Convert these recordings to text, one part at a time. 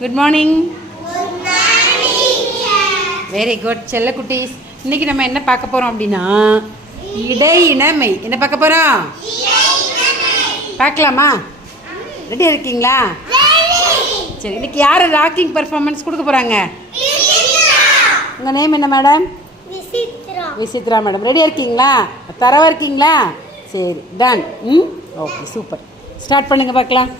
Good morning very good செல்ல குட்டீஸ். இன்னைக்கு நம்ம என்ன பார்க்க போறோம் அப்படின்னா இடை இனமை என்ன பார்க்க போறோம்? பார்க்கலாமா? ரெடியாக இருக்கீங்களா? சரி இன்னைக்கு யார் ராக்கிங் பெர்ஃபார்மன்ஸ் கொடுக்க போகிறாங்க உங்கள் நேம் என்ன மேடம் விசித்ரா. விசித்ரா மேடம் ரெடியாக இருக்கீங்களா? தரவா இருக்கீங்களா? சரி டன் ம்? ஓகே சூப்பர் ஸ்டார்ட் பண்ணுங்க பார்க்கலாம்.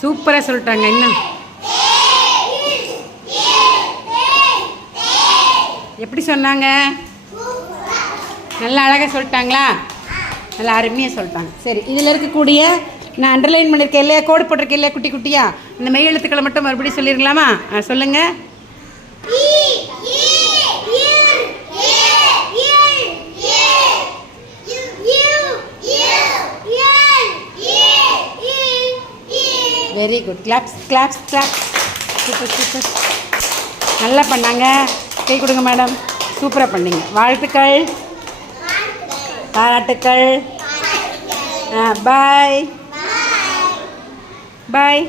சூப்பராக சொல்லிட்டாங்க. என்ன? எப்படி சொன்னாங்க? நல்லா அழகாக சொல்லிட்டாங்களா? நல்லா அருமையாக சொல்லிட்டாங்க. சரி இதில் இருக்கக்கூடிய நான் அண்டர்லைன் பண்ணியிருக்கேன் இல்லையா? கோடு போட்டிருக்கேன் இல்லையா? குட்டி குட்டியா? இந்த மெய் எழுத்துக்களை மட்டும் மறுபடியும் சொல்லிருக்கலாமா? சொல்லுங்கள் very good claps claps claps super super நல்லா பண்ணாங்க. கை கொடுங்க மேடம் சூப்பராக பண்ணீங்க. வாழ்த்துக்கள். பாராட்டுக்கள். பாய் பாய்